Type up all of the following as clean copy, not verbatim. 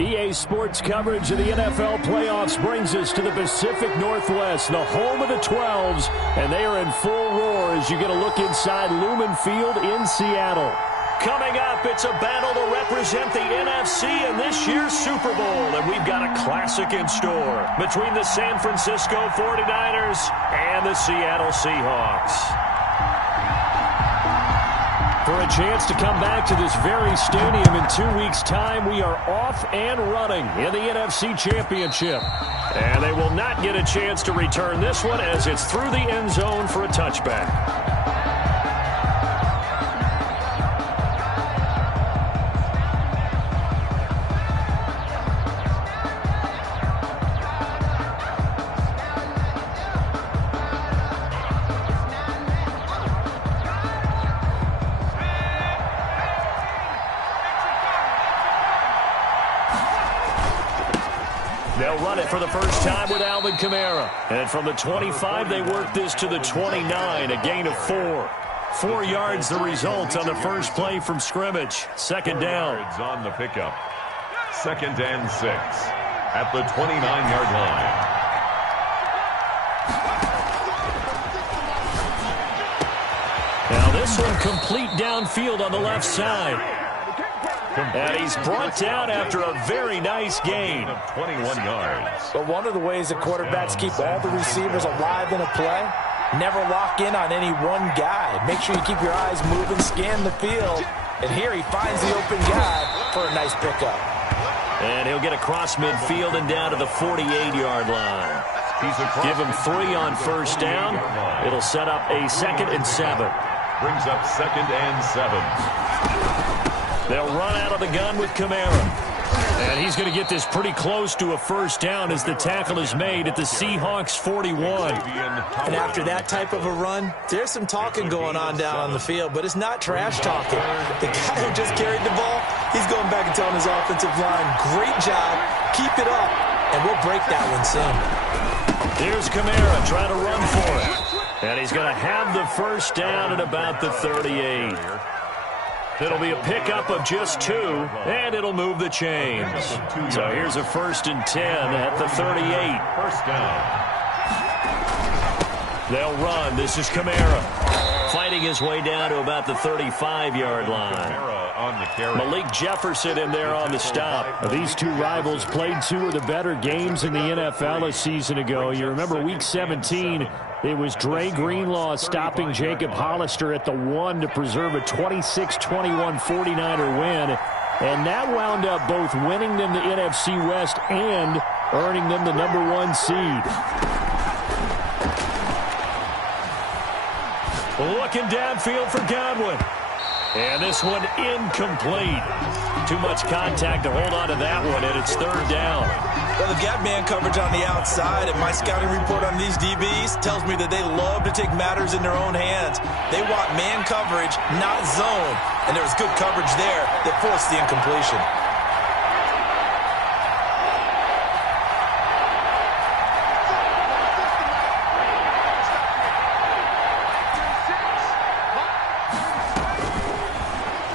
EA Sports coverage of the NFL playoffs brings us to the Pacific Northwest, the home of the 12s, and they are in full roar as you get a look inside Lumen Field in Seattle. Coming up, it's a battle to represent the NFC in this year's Super Bowl, and we've got a classic in store between the San Francisco 49ers and the Seattle Seahawks. For a chance to come back to this very stadium in 2 weeks' time, we are off and running in the NFC Championship. And they will not get a chance to return this one as it's through the end zone for a touchback. They'll run it for the first time with Alvin Kamara. And from the 25, they work this to the 29, a gain of 4. 4 yards the result on the first play from scrimmage. Second down. On the pickup. 2nd and 6 at the 29-yard line. Now this one complete downfield on the left side. And he's brought down after a very nice gain of 21 yards. But one of the ways that quarterbacks keep all the receivers alive in a play, never lock in on any one guy. Make sure you keep your eyes moving, scan the field. And here he finds the open guy for a nice pickup. And he'll get across midfield and down to the 48-yard line. Give him 3 on first down. It'll set up a 2nd and 7. Brings up 2nd and 7. They'll run out of the gun with Kamara. And he's going to get this pretty close to a first down as the tackle is made at the Seahawks 41. And after that type of a run, there's some talking going on down on the field, but it's not trash talking. The guy who just carried the ball, he's going back and telling his offensive line, great job, keep it up, and we'll break that one soon. Here's Kamara trying to run for it. And he's going to have the first down at about the 38. It'll be a pickup of just 2, and it'll move the chains. So here's a 1st and 10 at the 38. First down. They'll run. This is Kamara. Fighting his way down to about the 35-yard line. Malik Jefferson in there on the stop. These two rivals played 2 of the better games in the NFL a season ago. You remember Week 17, it was Dre Greenlaw stopping Jacob Hollister at the 1 to preserve a 26-21 49er win. And that wound up both winning them the NFC West and earning them the #1 seed. Looking downfield for Godwin. And this one incomplete. Too much contact to hold on to that one, and it's 3rd down. Well, they've got man coverage on the outside, and my scouting report on these DBs tells me that they love to take matters in their own hands. They want man coverage, not zone. And there was good coverage there that forced the incompletion.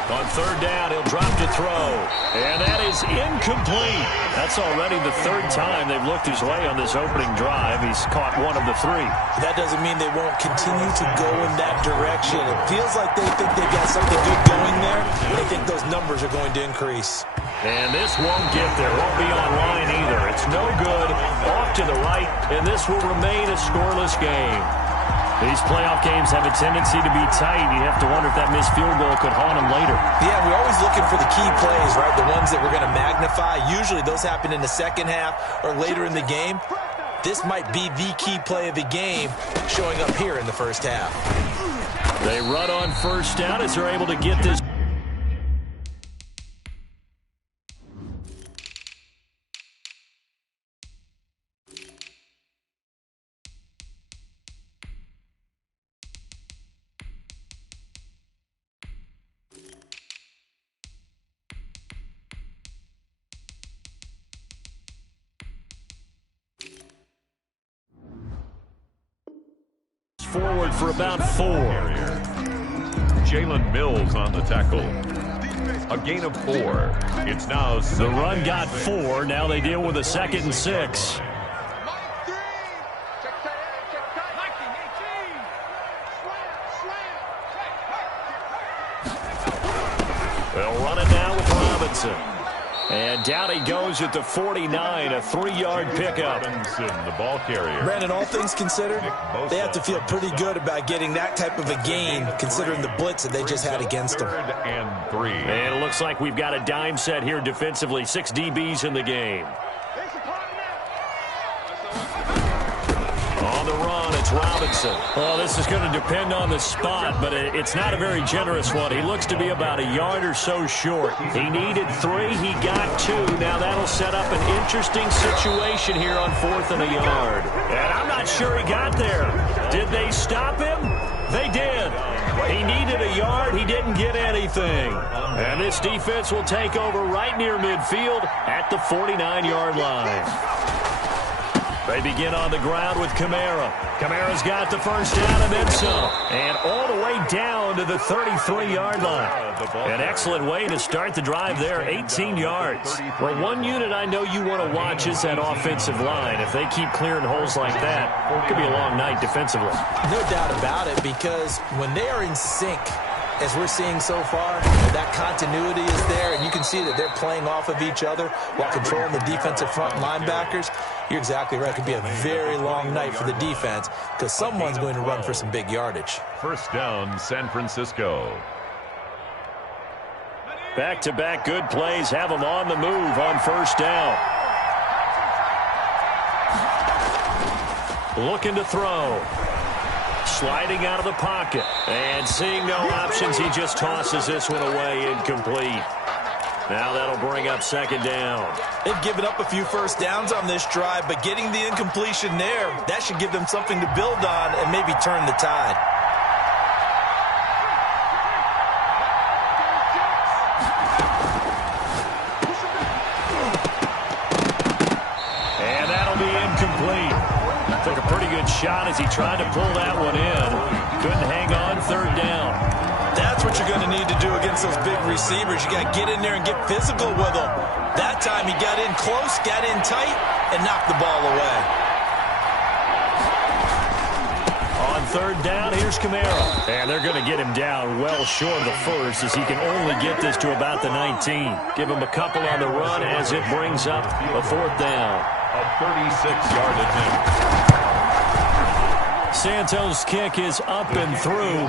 On 3rd down, he'll drop to throw. And that is incomplete. That's already the 3rd time they've looked his way on this opening drive. He's caught 1 of the 3. That doesn't mean they won't continue to go in that direction. It feels like they think they've got something good going there. They think those numbers are going to increase. And this won't get there. Won't be online either. It's no good. Off to the right, and this will remain a scoreless game. These playoff games have a tendency to be tight. You have to wonder if that missed field goal could haunt them later. Yeah, we're always looking for the key plays, right? The ones that we're going to magnify. Usually those happen in the second half or later in the game. This might be the key play of the game showing up here in the first half. They run on first down as they're able to get this. Forward for about 4. Jalen Mills on the tackle. A gain of 4. It's now the run got 4. Now they deal with a 2nd and 6. They'll run it now with Robinson. And down he goes at the 49, a 3-yard pickup. The ball carrier. Brandon, all things considered, they have to feel pretty good about getting that type of a gain, considering the blitz that they just had against them. 3rd and 3. And it looks like we've got a dime set here defensively. 6 DBs in the game. On the run, it's Robinson. Well, this is going to depend on the spot, but it's not a very generous one. He looks to be about a yard or so short. He needed 3. He got 2. Now that'll set up an interesting situation here on 4th and a yard. And I'm not sure he got there. Did they stop him? They did. He needed a yard. He didn't get anything. And this defense will take over right near midfield at the 49-yard line. They begin on the ground with Kamara. Kamara's got the first down and then some. And all the way down to the 33-yard line. An excellent way to start the drive there, 18 yards. Well, one unit I know you want to watch is that offensive line. If they keep clearing holes like that, it could be a long night defensively. No doubt about it, because when they are in sync, as we're seeing so far, that continuity is there, and you can see that they're playing off of each other while controlling the defensive front linebackers. You're exactly right. It could be a very long night for the defense because someone's going to run for some big yardage. First down, San Francisco. Back-to-back good plays have them on the move on first down. Looking to throw. Sliding out of the pocket. And seeing no options, he just tosses this one away incomplete. Now that'll bring up 2nd down. They've given up a few first downs on this drive, but getting the incompletion there, that should give them something to build on and maybe turn the tide. And that'll be incomplete. Took a pretty good shot as he tried to pull that one in. Couldn't hang on 3rd down. That's what you're going to need to do against those big receivers. You got to get in there and get physical with them. That time he got in close, got in tight, and knocked the ball away. On 3rd down, here's Kamara. And they're going to get him down well short of the first as he can only get this to about the 19. Give him a couple on the run as it brings up a 4th down. A 36-yard attempt. Santos' kick is up and through,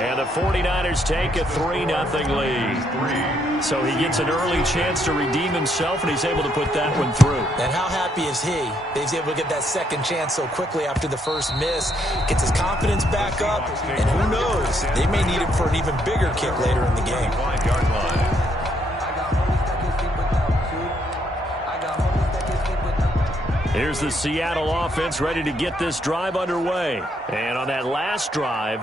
and the 49ers take a 3-0 lead. So he gets an early chance to redeem himself, and he's able to put that one through. And how happy is he that he's able to get that second chance so quickly after the first miss, gets his confidence back up, and who knows, they may need him for an even bigger kick later in the game. 5-yard line. Here's the Seattle offense ready to get this drive underway. And on that last drive,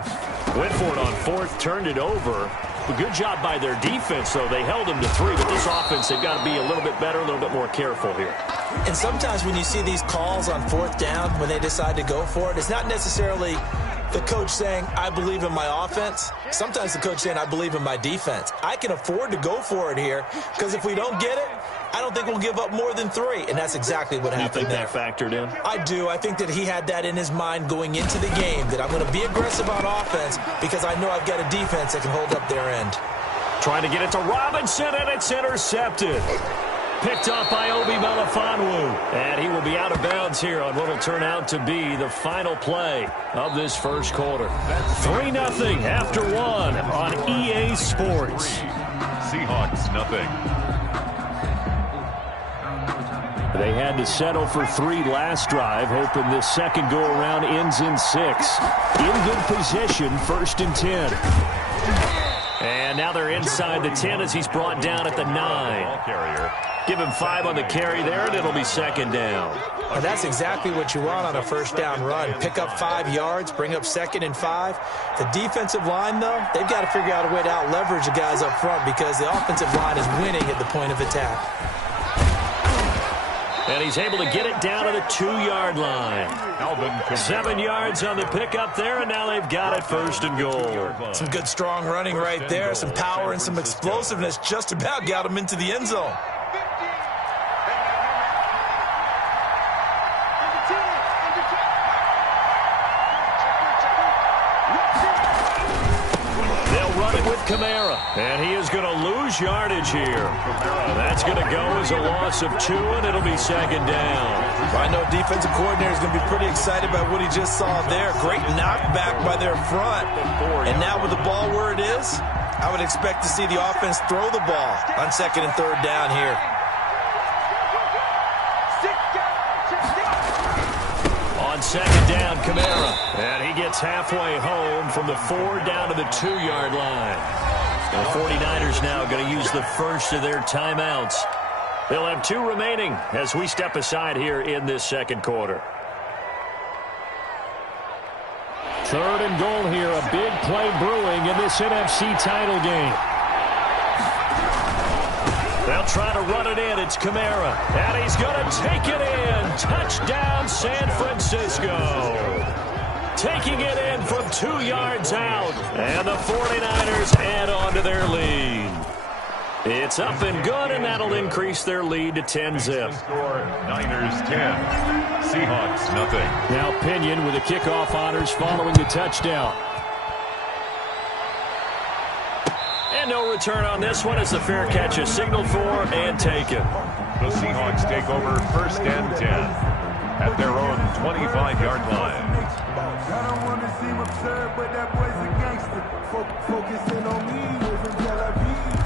went for it on 4th, turned it over. A good job by their defense, though. They held them to 3, but this offense, they've got to be a little bit better, a little bit more careful here. And sometimes when you see these calls on 4th down, when they decide to go for it, it's not necessarily the coach saying, I believe in my offense. Sometimes the coach saying, I believe in my defense. I can afford to go for it here because if we don't get it, I don't think we'll give up more than 3, and that's exactly what happened there. You think that factored in? I do. I think that he had that in his mind going into the game, that I'm going to be aggressive on offense because I know I've got a defense that can hold up their end. Trying to get it to Robinson, and it's intercepted. Picked up by Obi Melifonwu, and he will be out of bounds here on what will turn out to be the final play of this first quarter. 3-0 after 1 on EA Sports. Seahawks, nothing. They had to settle for 3 last drive, hoping this second go-around ends in 6. In good position, 1st and 10. And now they're inside the 10 as he's brought down at the 9. Give him 5 on the carry there, and it'll be 2nd down. And that's exactly what you want on a first down run. Pick up 5 yards, bring up 2nd and 5. The defensive line, though, they've got to figure out a way to out-leverage the guys up front because the offensive line is winning at the point of attack. And he's able to get it down to the 2-yard line. 7 yards on the pickup there, and now they've got it 1st and goal. Some good strong running right there. Some power and some explosiveness just about got him into the end zone. Kamara, and he is going to lose yardage here. That's going to go as a loss of 2, and it'll be 2nd down. I know defensive coordinator is going to be pretty excited about what he just saw there. Great knockback by their front. And now with the ball where it is, I would expect to see the offense throw the ball on 2nd and 3rd down here. On 2nd down, Kamara. And he gets halfway home from the 4 down to the 2-yard line. The 49ers now going to use the first of their timeouts. They'll have 2 remaining as we step aside here in this 2nd quarter. 3rd and goal here. A big play brewing in this NFC title game. They'll try to run it in. It's Kamara. And he's going to take it in. Touchdown, San Francisco. Taking it in from 2 yards out. And the 49ers add on to their lead. It's up and good, and that'll increase their lead to 10-zip. Niners 10, Seahawks nothing. Now Pinion with the kickoff honors following the touchdown. And no return on this one as the fair catch is signaled for and taken. The Seahawks take over 1st and 10 at their own 25-yard line. I don't want to seem absurd, but that boy's a gangster. Focusing on me, live in Tel Aviv.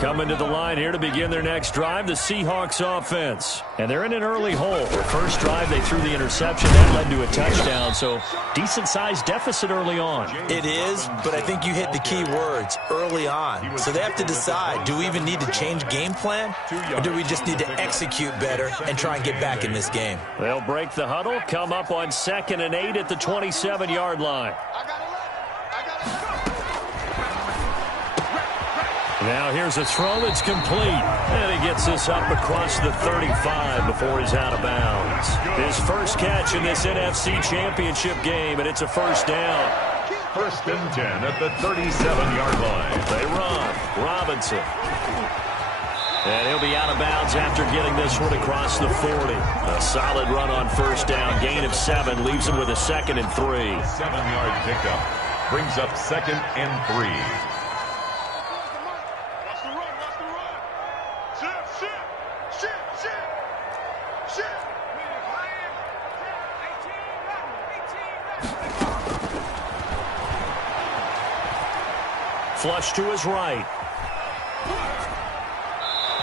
Coming to the line here to begin their next drive, the Seahawks offense. And they're in an early hole. Their first drive, they threw the interception. That led to a touchdown, so decent-sized deficit early on. It is, but I think you hit the key words, early on. So they have to decide, do we even need to change game plan, or do we just need to execute better and try and get back in this game? They'll break the huddle, come up on 2nd and 8 at the 27-yard line. Now here's a throw that's complete. And he gets this up across the 35 before he's out of bounds. His first catch in this NFC Championship game, and it's a 1st down. 1st and 10 at the 37-yard line. They run. Robinson. And he'll be out of bounds after getting this one across the 40. A solid run on 1st down. Gain of 7 leaves him with a 2nd and 3. 7-yard pickup brings up 2nd and 3. Flush to his right.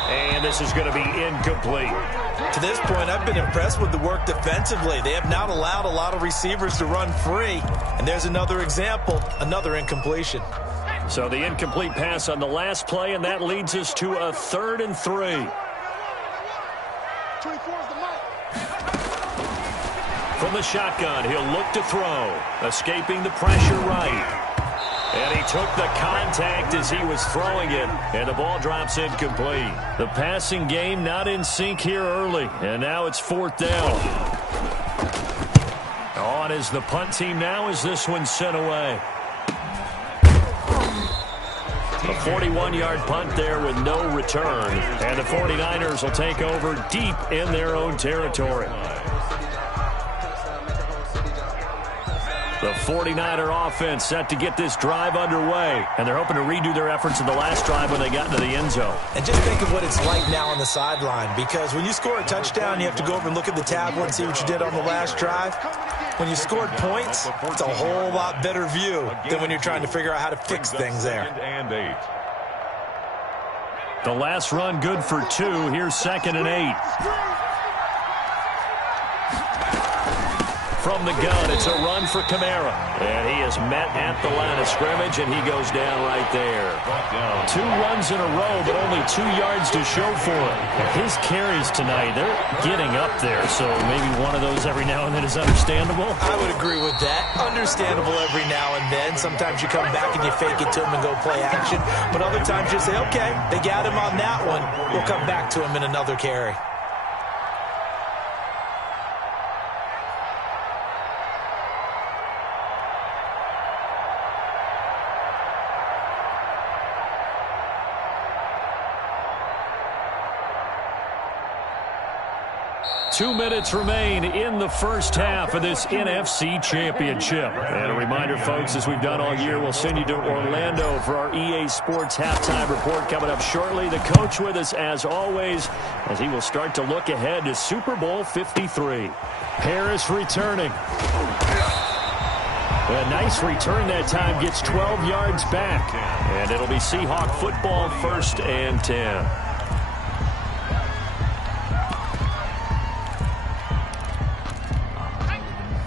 And this is going to be incomplete. To this point, I've been impressed with the work defensively. They have not allowed a lot of receivers to run free. And there's another example, another incompletion. So the incomplete pass on the last play, and that leads us to a 3rd and 3. From the shotgun, he'll look to throw. Escaping the pressure right. And he took the contact as he was throwing it, and the ball drops incomplete. The passing game not in sync here early, and now it's 4th down. On is the punt team now as this one's sent away. A 41-yard punt there with no return, and the 49ers will take over deep in their own territory. The 49er offense set to get this drive underway, and they're hoping to redo their efforts in the last drive when they got into the end zone. And just think of what it's like now on the sideline, because when you score a touchdown, you have to go over and look at the tablet and see what you did on the last drive. When you scored points, it's a whole lot better view than when you're trying to figure out how to fix things there. And 8. The last run good for 2. Here's 2nd and 8. From the gun, it's a run for Kamara. And he is met at the line of scrimmage, and he goes down right there. 2 runs in a row, but only 2 yards to show for it. His carries tonight, they're getting up there, so maybe one of those every now and then is understandable. I would agree with that. Understandable every now and then. Sometimes you come back and you fake it to him and go play action. But other times you say, okay, they got him on that one. We'll come back to him in another carry. 2 minutes remain in the first half of this NFC Championship. And a reminder, folks, as we've done all year, we'll send you to Orlando for our EA Sports halftime report coming up shortly. The coach with us, as always, as he will start to look ahead to Super Bowl 53. Harris returning. A nice return that time, gets 12 yards back. And it'll be Seahawk football, 1st and 10.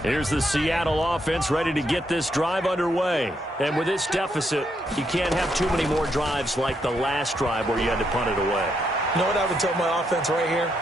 Here's the Seattle offense ready to get this drive underway. And with this deficit, you can't have too many more drives like the last drive where you had to punt it away. You know what I would tell my offense right here?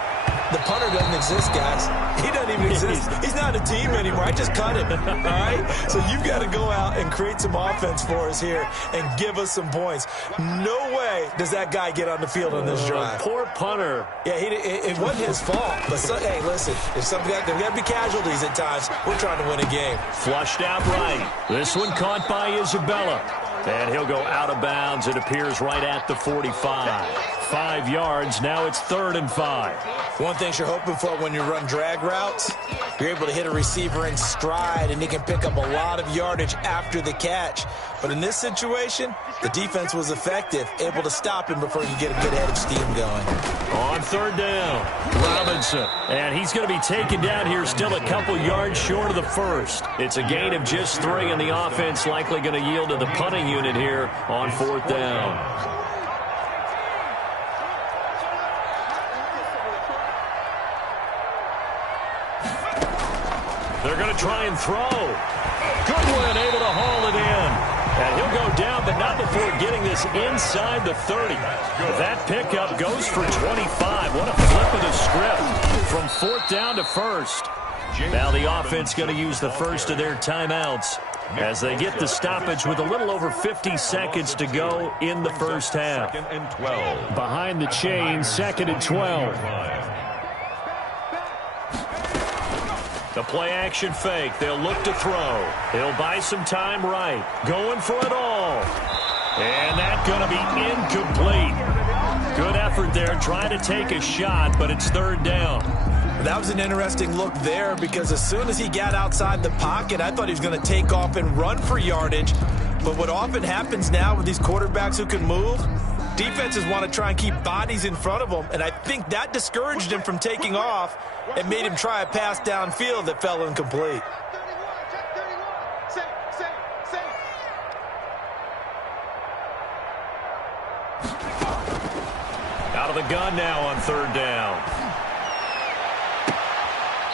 The punter doesn't exist, guys. He doesn't even exist. He's not a team anymore. I just cut him, all right? So you've got to go out and create some offense for us here and give us some points. No way does that guy get on the field on this drive. Poor punter. Yeah, it wasn't his fault. But, hey, listen, there's got to be casualties at times. We're trying to win a game. Flushed out right. This one caught by Isabella. And he'll go out of bounds. It appears right at the 45. 5 yards. Now it's 3rd and 5. One thing you're hoping for when you run drag routes, you're able to hit a receiver in stride, and he can pick up a lot of yardage after the catch. But in this situation, the defense was effective, able to stop him before you get a good head of steam going. On 3rd down, Robinson. And he's going to be taken down here, still a couple yards short of the 1st. It's a gain of just 3, and the offense likely going to yield to the punting unit here on 4th down. They're going to try and throw. Goodwin able to haul it in. And he'll go down, but not before getting this inside the 30. That pickup goes for 25. What a flip of the script from 4th down to 1st. Now the offense going to use the first of their timeouts as they get the stoppage with a little over 50 seconds to go in the first half. 2nd and 12. Behind the chain, 2nd and 12. The play action fake. They'll look to throw. He'll buy some time right. Going for it all. And that's going to be incomplete. Good effort there, trying to take a shot, but it's 3rd down. That was an interesting look there because as soon as he got outside the pocket, I thought he was going to take off and run for yardage. But what often happens now with these quarterbacks who can move, defenses want to try and keep bodies in front of them, and I think that discouraged him from taking off and made him try a pass downfield that fell incomplete. Out of the gun now on 3rd down.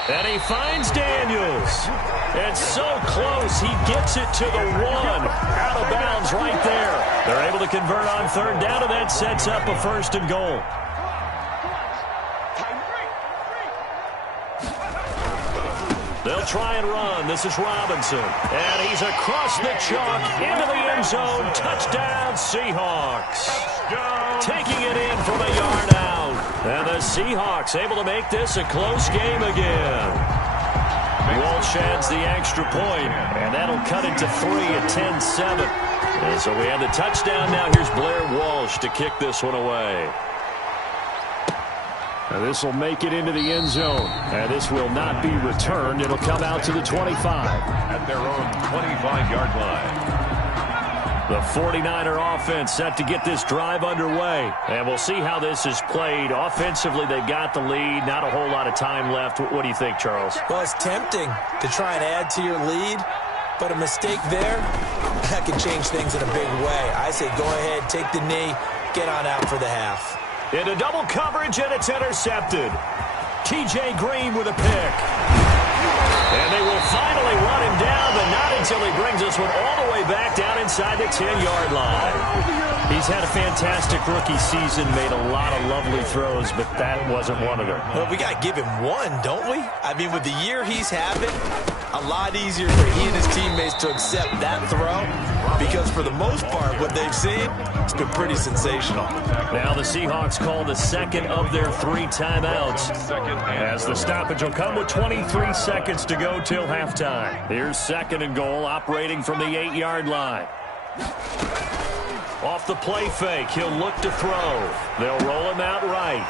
And he finds Daniels. It's so close. He gets it to the 1. Out of bounds right there. They're able to convert on 3rd down, and that sets up a 1st and goal. They'll try and run. This is Robinson. And he's across the chalk into the end zone. Touchdown, Seahawks. Taking it in from a yard out. And the Seahawks able to make this a close game again. Walsh adds the extra point, and that'll cut it to 3 at 10-7. And so we have the touchdown now. Here's Blair Walsh to kick this one away. And this will make it into the end zone. And this will not be returned. It'll come out to the 25. At their own 25-yard line. The 49er offense set to get this drive underway. And we'll see how this is played. Offensively, they've got the lead. Not a whole lot of time left. What do you think, Charles? Well, it's tempting to try and add to your lead, but a mistake there, that can change things in a big way. I say go ahead, take the knee, get on out for the half. Into double coverage, and it's intercepted. T.J. Green with a pick. And they will finally run him down, but not until he brings this one all the way back down inside the 10-yard line. He's had a fantastic rookie season, made a lot of lovely throws, but that wasn't one of them. Well, we got to give him one, don't we? I mean, with the year he's having, a lot easier for he and his teammates to accept that throw because for the most part, what they've seen, it's been pretty sensational. Now the Seahawks call the second of their 3 timeouts as the stoppage will come with 23 seconds to go till halftime. Here's 2nd and goal, operating from the 8-yard line. Off the play fake, he'll look to throw. They'll roll him out right.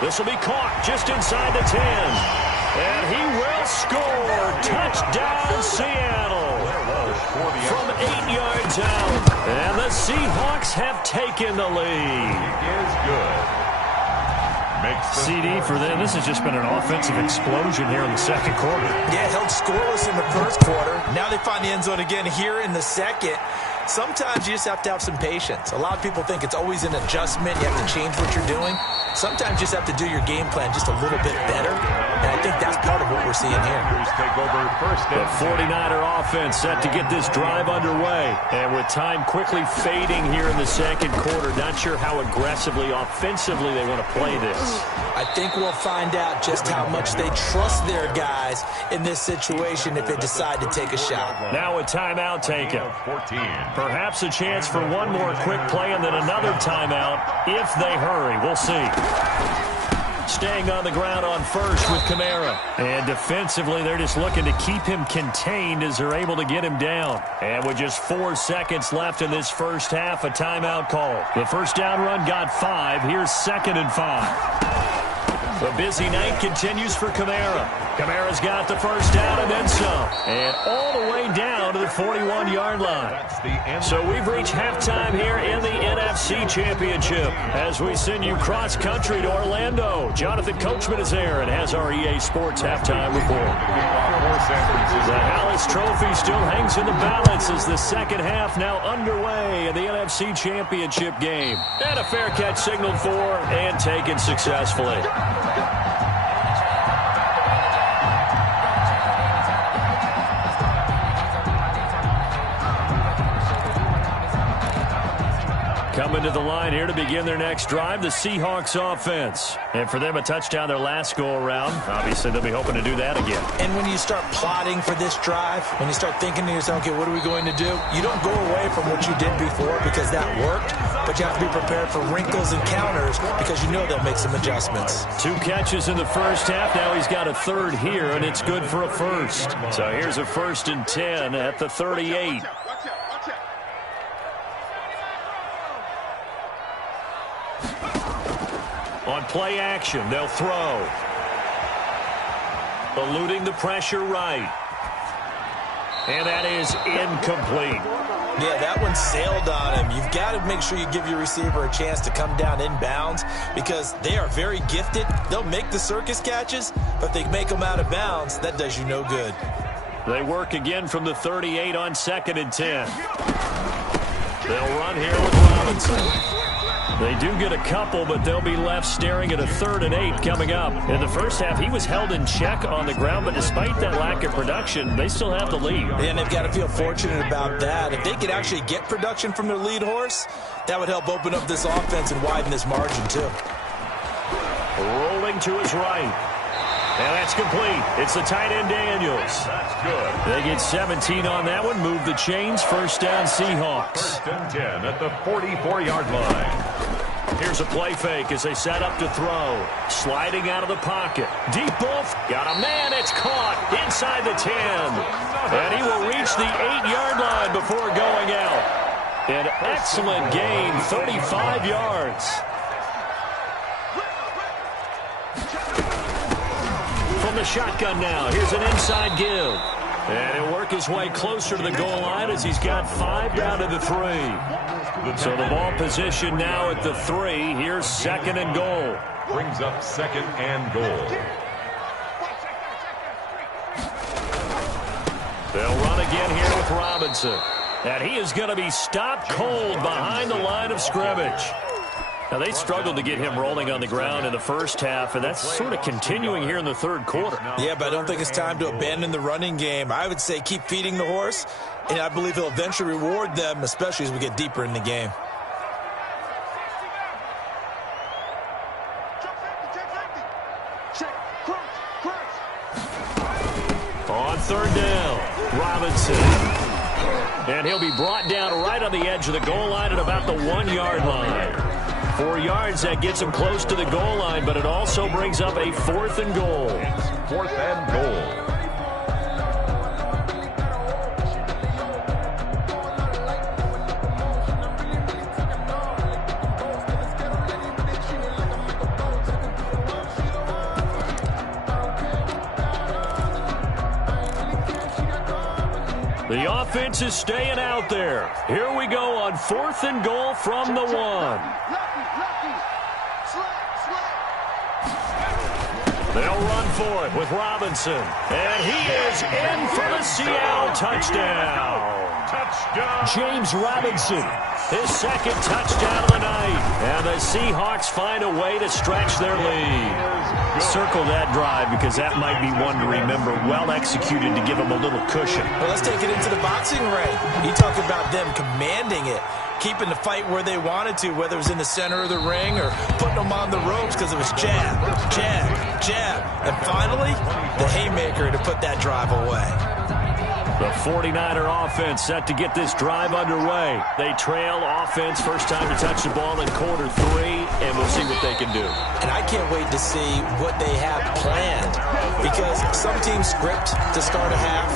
This will be caught just inside the 10. And he will score. Touchdown, Seattle. From 8 yards out. And the Seahawks have taken the lead. Is good. CD for them. This has just been an offensive explosion here in the second quarter. Yeah, held scoreless in the first quarter. Now they find the end zone again here in the second. Sometimes you just have to have some patience. A lot of people think it's always an adjustment. You have to change what you're doing. Sometimes you just have to do your game plan just a little bit better. And I think that's part of what we're seeing here. Take over first. The 49er offense set to get this drive underway. And with time quickly fading here in the second quarter, not sure how aggressively, offensively they want to play this. I think we'll find out just how much they trust their guys in this situation if they decide to take a shot. Now a timeout taken. 14. Perhaps a chance for one more quick play and then another timeout if they hurry. We'll see. Staying on the ground on first with Kamara. And defensively, they're just looking to keep him contained as they're able to get him down. And with just 4 seconds left in this first half, a timeout call. The first down run got 5. Here's 2nd and 5. The busy night continues for Kamara. Kamara's got the first down and then some. And all the way down to the 41-yard line. So we've reached halftime here in the NFC Championship as we send you cross-country to Orlando. Jonathan Coachman is there and has our EA Sports halftime report. The Hallis Trophy still hangs in the balance as the second half now underway in the NFC Championship game. And a fair catch signaled for and taken successfully. Coming to the line here to begin their next drive, the Seahawks offense. And for them, a touchdown their last go-around. Obviously, they'll be hoping to do that again. And when you start plotting for this drive, when you start thinking to yourself, okay, what are we going to do? You don't go away from what you did before because that worked, but you have to be prepared for wrinkles and counters because you know they'll make some adjustments. 2 catches in the first half. Now he's got a third here, and it's good for a first. So here's a 1st and 10 at the 38. On play action, they'll throw. Eluding the pressure right. And that is incomplete. Yeah, that one sailed on him. You've got to make sure you give your receiver a chance to come down inbounds because they are very gifted. They'll make the circus catches, but if they make them out of bounds, that does you no good. They work again from the 38 on 2nd and 10. They'll run here with Robinson. They do get a couple, but they'll be left staring at a 3rd and 8 coming up. In the first half, he was held in check on the ground, but despite that lack of production, they still have the lead. And they've got to feel fortunate about that. If they could actually get production from their lead horse, that would help open up this offense and widen this margin too. Rolling to his right. And that's complete. It's the tight end Daniels. That's good. They get 17 on that one. Move the chains. First down Seahawks. 1st and 10 at the 44-yard line. Here's a play fake as they set up to throw. Sliding out of the pocket. Deep ball. Got a man. It's caught inside the 10. And he will reach the 8-yard line before going out. An excellent gain. 35 yards. From the shotgun now. Here's an inside give. And he'll work his way closer to the goal line as he's got 5 down to the 3. So the ball position now at the 3. Here's 2nd and goal. Brings up 2nd and goal. They'll run again here with Robinson. And he is going to be stopped cold behind the line of scrimmage. Now, they struggled to get him rolling on the ground in the first half, and that's sort of continuing here in the third quarter. Yeah, but I don't think it's time to abandon the running game. I would say keep feeding the horse, and I believe he'll eventually reward them, especially as we get deeper in the game. On 3rd down, Robinson. And he'll be brought down right on the edge of the goal line at about the 1-yard line. 4 yards, that gets him close to the goal line, but it also brings up a 4th and goal. 4th and goal. The offense is staying out there. Here we go on 4th and goal from the 1. They'll run for it with Robinson. And he is in for the Seattle touchdown. James Robinson, his 2nd touchdown of the night. And the Seahawks find a way to stretch their lead. Circle that drive because that might be one to remember. Well executed to give them a little cushion. Well, let's take it into the boxing ring. You talk about them commanding it, keeping the fight where they wanted to, whether it was in the center of the ring or putting them on the ropes because it was jab, jab, jab. And finally, the haymaker to put that drive away. The 49er offense set to get this drive underway. They trail offense, first time to touch the ball in quarter 3, and we'll see what they can do. And I can't wait to see what they have planned, because some teams script to start a half.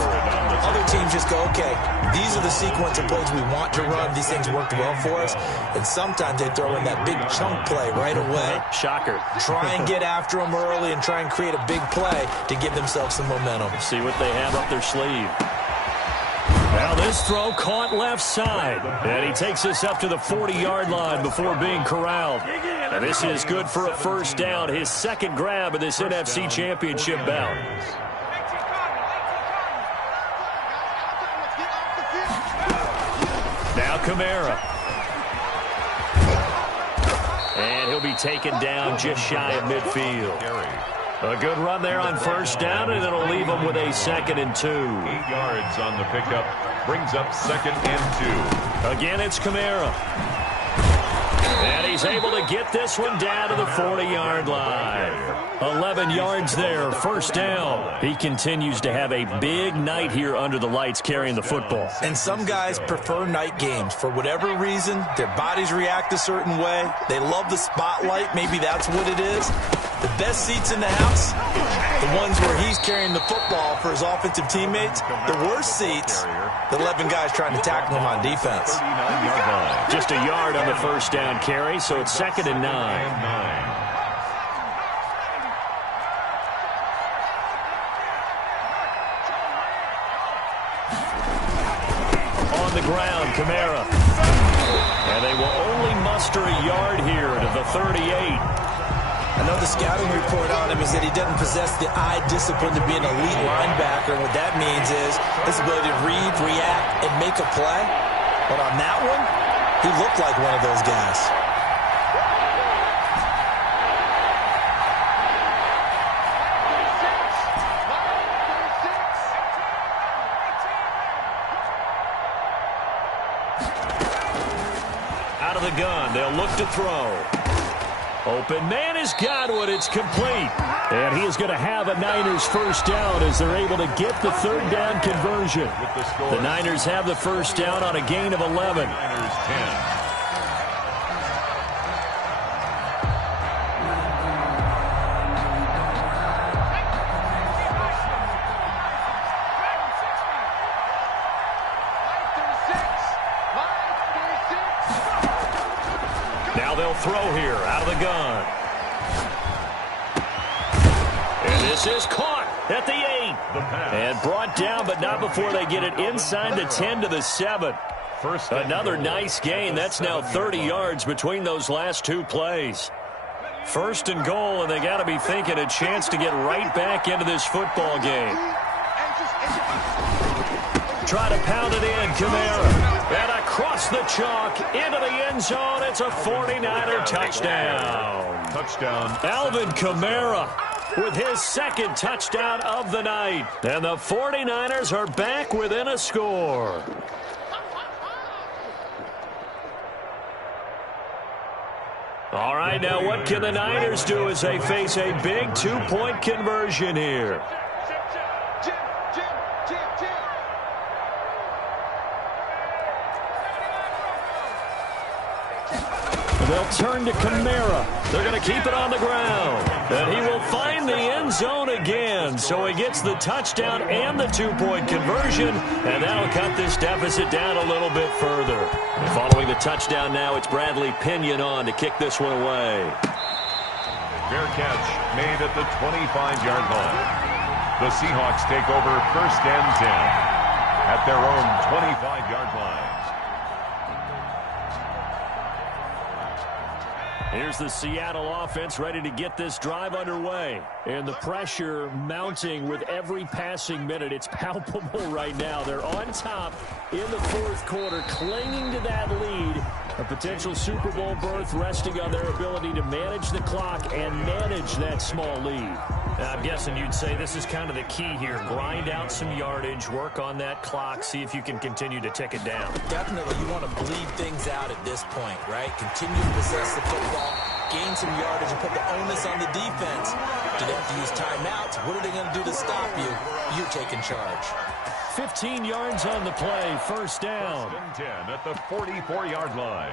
Other teams just go, okay, these are the sequence of plays we want to run. These things worked well for us. And sometimes they throw in that big chunk play right away. Shocker. Try and get after them early and try and create a big play to give themselves some momentum. See what they have up their sleeve. Now this throw caught left side. And he takes us up to the 40-yard line before being corralled. And this is good for a first down. His 2nd grab of this NFC Championship bout. Now Kamara. And he'll be taken down just shy of midfield. A good run there on first down, and it'll leave them with a 2nd and 2. 8 yards on the pickup. Brings up 2nd and 2. Again, it's Kamara. And he's able to get this one down to the 40-yard line. 11 yards there, first down. He continues to have a big night here under the lights carrying the football. And some guys prefer night games. For whatever reason, their bodies react a certain way. They love the spotlight. Maybe that's what it is. The best seats in the house, the ones where he's carrying the football for his offensive teammates. The worst seats, the 11 guys trying to tackle him on defense. 39-yard line. Just a yard on the first down carry, so it's 2nd and 9. On the ground, Kamara. And they will only muster a yard here to the 38. I know the scouting report on him is that he doesn't possess the eye discipline to be an elite linebacker. And what that means is his ability to read, react, and make a play. But on that one, he looked like one of those guys. Out of the gun, they'll look to throw. Open man is Godwin. It's complete. And he is going to have a Niners first down as they're able to get the 3rd down conversion. The Niners have the first down on a gain of 11. Niners 10. Now they'll throw here out of the gun. And this is caught at the 8. And brought down, but not before they get it inside the 10 to the 7. Another nice gain. That's now 30 yards between those last 2 plays. 1st and goal, and they got to be thinking a chance to get right back into this football game. Try to pound it in, Kamara. And across the chalk, into the end zone. It's a 49er touchdown. Touchdown. Alvin Kamara with his 2nd touchdown of the night. And the 49ers are back within a score. All right, now what can the Niners do as they face a big 2-point conversion here? They'll turn to Kamara. They're going to keep it on the ground. And he will find the end zone again. So he gets the touchdown and the 2-point conversion. And that'll cut this deficit down a little bit further. And following the touchdown now, it's Bradley Pinion on to kick this one away. Fair catch made at the 25-yard line. The Seahawks take over 1st and 10. at their own 25-yard line. Here's the Seattle offense ready to get this drive underway. And the pressure mounting with every passing minute. It's palpable right now. They're on top in the fourth quarter, clinging to that lead. A potential Super Bowl berth resting on their ability to manage the clock and manage that small lead. I'm guessing you'd say this is kind of the key here. Grind out some yardage, work on that clock, see if you can continue to tick it down. Definitely, you want to bleed things out at this point, right? Continue to possess the football, gain some yardage, and put the onus on the defense. Do they have to use timeouts? What are they going to do to stop you? You're taking charge. 15 yards on the play, first down. First and 10 at the 44-yard line.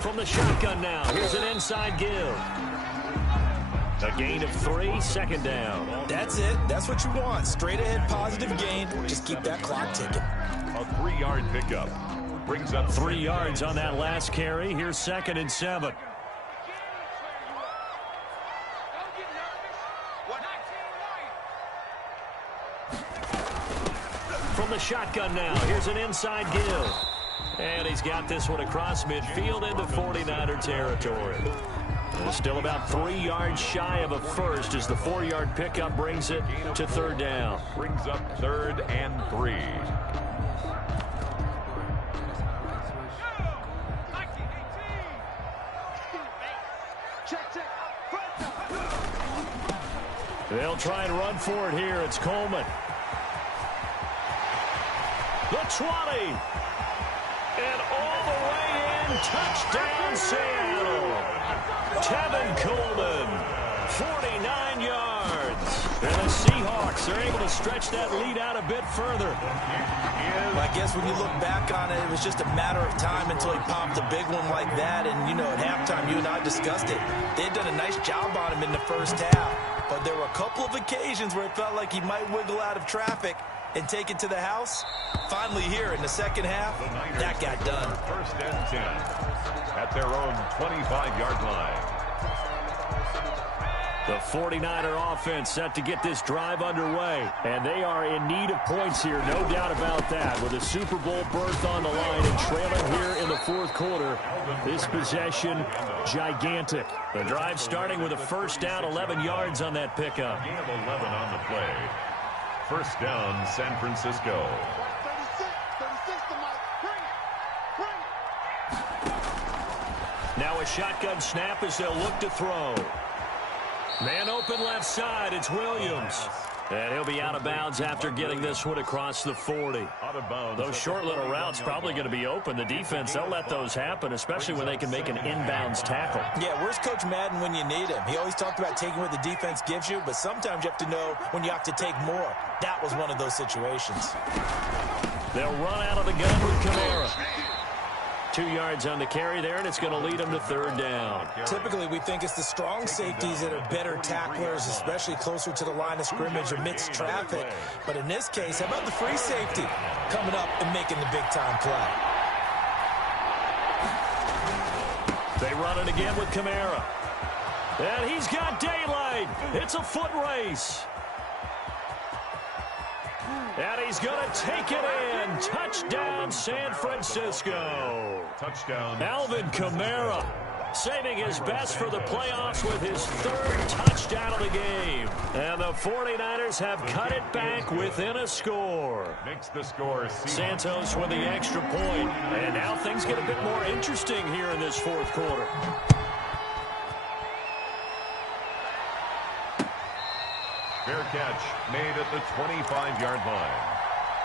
From the shotgun now, here's an inside give. A gain of 3, second down. That's it. That's what you want. Straight ahead positive gain. Just keep that clock ticking. A 3-yard pickup. Brings up 3 yards on that last carry. Here's second and 7. From the shotgun now, here's an inside give. And he's got this one across midfield into 49er territory. And still about 3 yards shy of a first as the 4-yard pickup brings it to third down. Brings up 3rd and 3. They'll try and run for it here. It's Coleman. The 20. And all the way in. Touchdown, Seattle. Tevin Coleman. 49 yards. And the Seahawks are able to stretch that lead out a bit further. I guess when you look back on it, it was just a matter of time until he popped a big one like that. And, you know, at halftime, you and I discussed it. They had done a nice job on him in the first half. But there were a couple of occasions where it felt like he might wiggle out of traffic and take it to the house. Finally here in the second half, that got done. First and 10 at their own 25-yard line. The 49er offense set to get this drive underway. And they are in need of points here, no doubt about that. With a Super Bowl berth on the line and trailing here in the fourth quarter, this possession, gigantic. The drive starting with a first down, 11 yards on that pickup. Gain of 11 on the play. First down, San Francisco. Now a shotgun snap as they'll look to throw. Man open left side, it's Williams. And he'll be out of bounds after getting this one across the 40. Out of bounds. Those short little routes probably going to be open. The defense, they'll let those happen, especially when they can make an inbounds tackle. Yeah, where's Coach Madden when you need him? He always talked about taking what the defense gives you, but sometimes you have to know when you have to take more. That was one of those situations. They'll run out of the gun with Kamara. 2 yards on the carry there, and it's going to lead them to third down. Typically, we think it's the strong safeties that are better tacklers, especially closer to the line of scrimmage amidst traffic. But in this case, how about the free safety coming up and making the big-time play? They run it again with Kamara. And he's got daylight. It's a foot race. And he's going to take it in. Touchdown, San Francisco. Touchdown. Alvin Kamara saving his best for the playoffs with his 3rd touchdown of the game. And the 49ers have cut it back within a score. Makes the score. Santos with the extra point. And now things get a bit more interesting here in this fourth quarter. Fair catch made at the 25-yard line.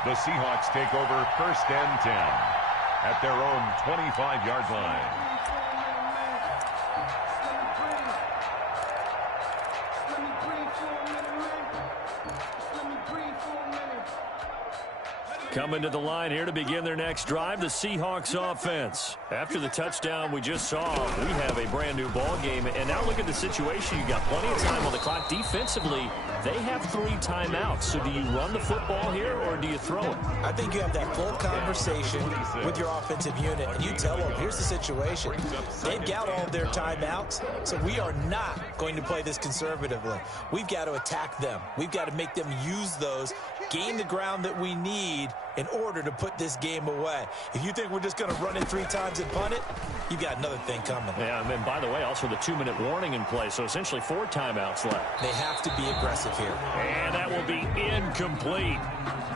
The Seahawks take over first and 10 at their own 25-yard line. Coming to the line here to begin their next drive, the Seahawks offense. After the touchdown we just saw, we have a brand new ball game. And now look at the situation. You got plenty of time on the clock. Defensively, they have 3 timeouts. So do you run the football here or do you throw it? I think you have that full conversation with your offensive unit, and you tell them, here's the situation. They've got all of their timeouts, so we are not going to play this conservatively. We've got to attack them. We've got to make them use those, gain the ground that we need in order to put this game away. If you think we're just going to run it 3 times and punt it, you've got another thing coming. Yeah, and by the way, also the 2-minute warning in play, so essentially 4 timeouts left. They have to be aggressive here. And that will be incomplete.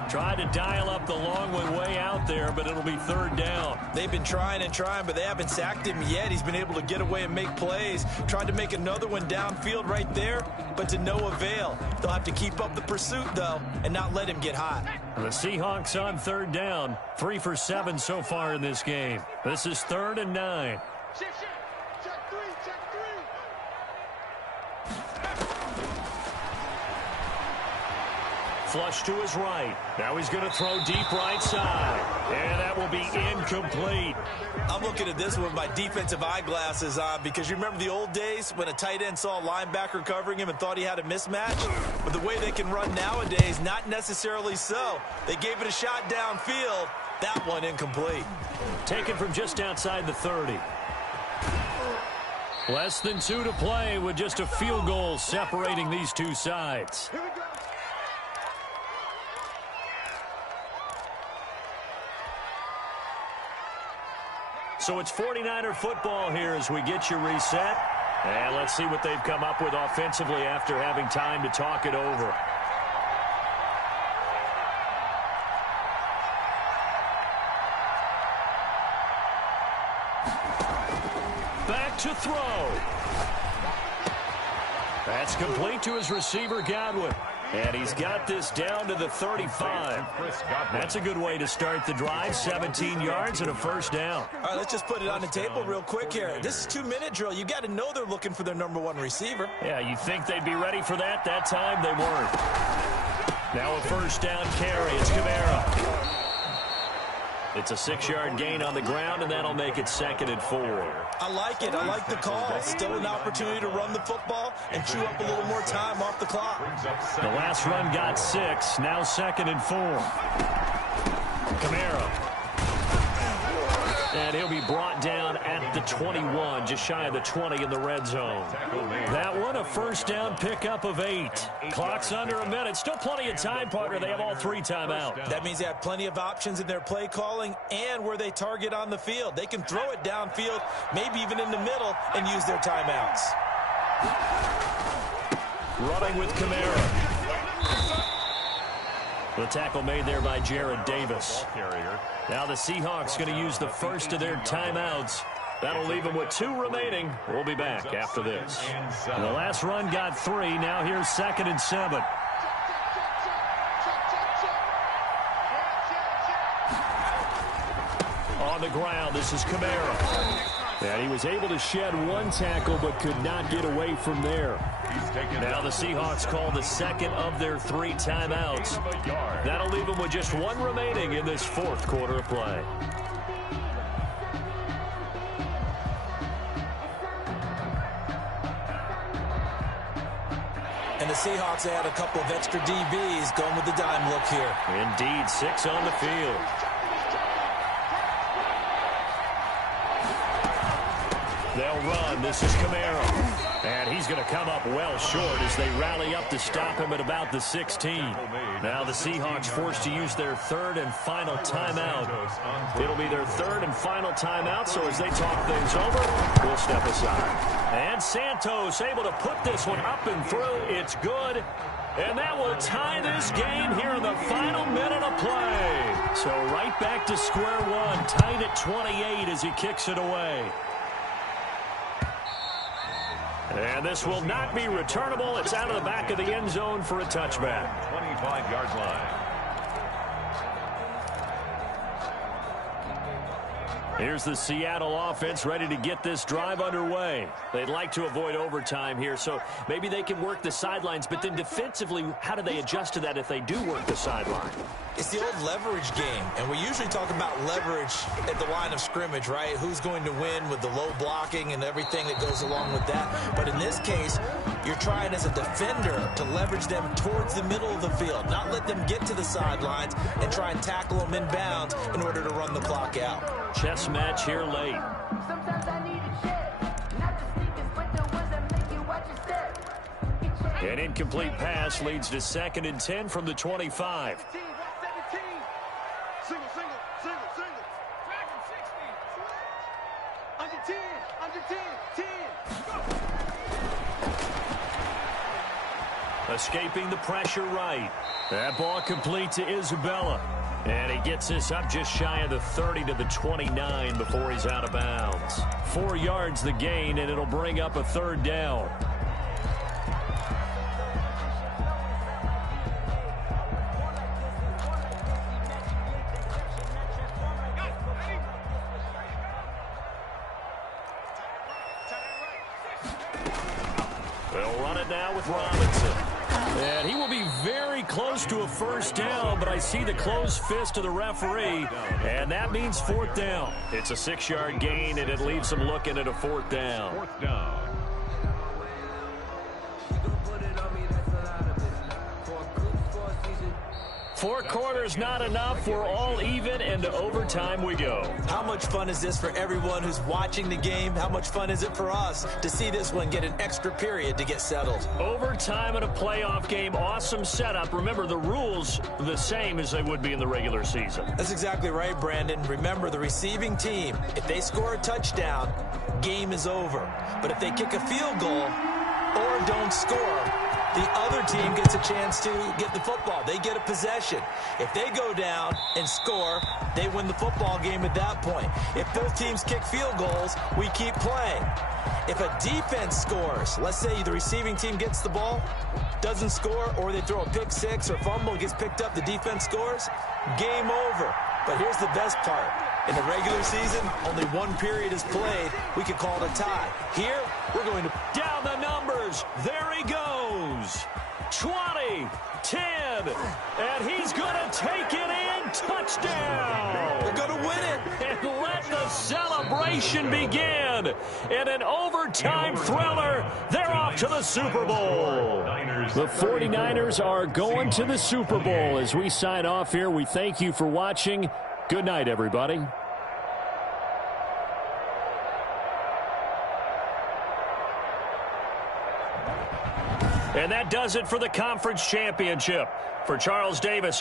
Tried to dial up the long one way out there, but it'll be 3rd down. They've been trying and trying, but they haven't sacked him yet. He's been able to get away and make plays. Tried to make another one downfield right there, but to no avail. They'll have to keep up the pursuit, though, and not let him get hot. The Seahawks on 3rd down. 3 for 7 so far in this game. This is 3rd and 9. Flush to his right. Now he's going to throw deep right side. And that will be incomplete. I'm looking at this with my defensive eyeglasses on because you remember the old days when a tight end saw a linebacker covering him and thought he had a mismatch? But the way they can run nowadays, not necessarily so. They gave it a shot downfield. That one incomplete. Taken from just outside the 30. Less than 2 to play with just a field goal separating these two sides. Here we go. So it's 49er football here as we get you reset. And let's see what they've come up with offensively after having time to talk it over. Back to throw. That's complete to his receiver, Godwin. And he's got this down to the 35. That's a good way to start the drive. 17 yards and a 1st down. All right, let's just put it on the table real quick here. This is 2-minute drill. You got to know they're looking for their #1 receiver. Yeah, you think they'd be ready for that? That time they weren't. Now a 1st down carry. It's Kamara. It's a 6-yard gain on the ground, and that'll make it 2nd and 4. I like it. I like the call. Still an opportunity to run the football and chew up a little more time off the clock. The last run got 6. Now 2nd and 4. Kamara. And he'll be brought down at the 21, just shy of the 20 in the red zone. That one, a 1st down pickup of 8. Clock's under a minute. Still plenty of time, partner. They have all 3 timeout. That means they have plenty of options in their play calling and where they target on the field. They can throw it downfield, maybe even in the middle, and use their timeouts. Running with Kamara. The tackle made there by Jared Davis. Now the Seahawks going to use the first of their timeouts. That'll leave them with 2 remaining. We'll be back after this. And the last run got 3. Now here's 2nd and 7. On the ground, this is Kamara. And he was able to shed 1 tackle but could not get away from there. Now the Seahawks call the 2nd of their 3 timeouts. That'll leave them with just 1 remaining in this 4th quarter of play. And the Seahawks add a couple of extra DBs going with the dime look here. Indeed, 6 on the field. They'll run. This is Kamara. And he's going to come up well short as they rally up to stop him at about the 16. Now the Seahawks forced to use their 3rd and final timeout. It'll be their 3rd and final timeout, so as they talk things over, we'll step aside. And Santos able to put this one up and through. It's good. And that will tie this game here in the final minute of play. So right back to square one, tied at 28 as he kicks it away. And this will not be returnable. It's out of the back of the end zone for a touchback. 25-yard line. Here's the Seattle offense ready to get this drive underway. They'd like to avoid overtime here, so maybe they can work the sidelines, but then defensively, how do they adjust to that if they do work the sideline? It's the old leverage game, and we usually talk about leverage at the line of scrimmage, right? Who's going to win with the low blocking and everything that goes along with that. But in this case, you're trying as a defender to leverage them towards the middle of the field, not let them get to the sidelines and try and tackle them inbounds in order to run the clock out. Chess match here late. Sometimes I need a check, not the sneakers, but the ones that make you watch your step. An incomplete pass leads to 2nd and 10 from the 25. Single. Dragon 60. Under 10. 10. Go. Escaping the pressure right. That ball complete to Isabella. And he gets this up just shy of the 30 to the 29 before he's out of bounds. 4 yards the gain, and it'll bring up a 3rd down. They'll run it now with Robinson. And he will be very close to a 1st down, but I see the closed fist of the referee, and that means 4th down. It's a 6-yard gain, and it leaves them looking at a 4th down. 4th down. 4 quarters not enough. We're all even, and to overtime we go. How much fun is this for everyone who's watching the game? How much fun is it for us to see this one get an extra period to get settled? Overtime in a playoff game, awesome setup. Remember, the rules the same as they would be in the regular season. That's exactly right, Brandon. Remember, the receiving team, if they score a touchdown, game is over. But if they kick a field goal or don't score, the other team gets a chance to get the football. They get a possession. If they go down and score, they win the football game at that point. If both teams kick field goals, we keep playing. If a defense scores, let's say the receiving team gets the ball, doesn't score, or they throw a pick six or fumble, gets picked up, the defense scores, game over. But here's the best part. In the regular season, only 1 period is played. We could call it a tie. Here, we're going to down the numbers. There he goes. 20, 10, and he's going to take it in. Touchdown. They're going to win it. And let the celebration begin. In an overtime thriller, they're off to the Super Bowl. The 49ers are going to the Super Bowl. As we sign off here, we thank you for watching. Good night, everybody. And that does it for the conference championship. For Charles Davis,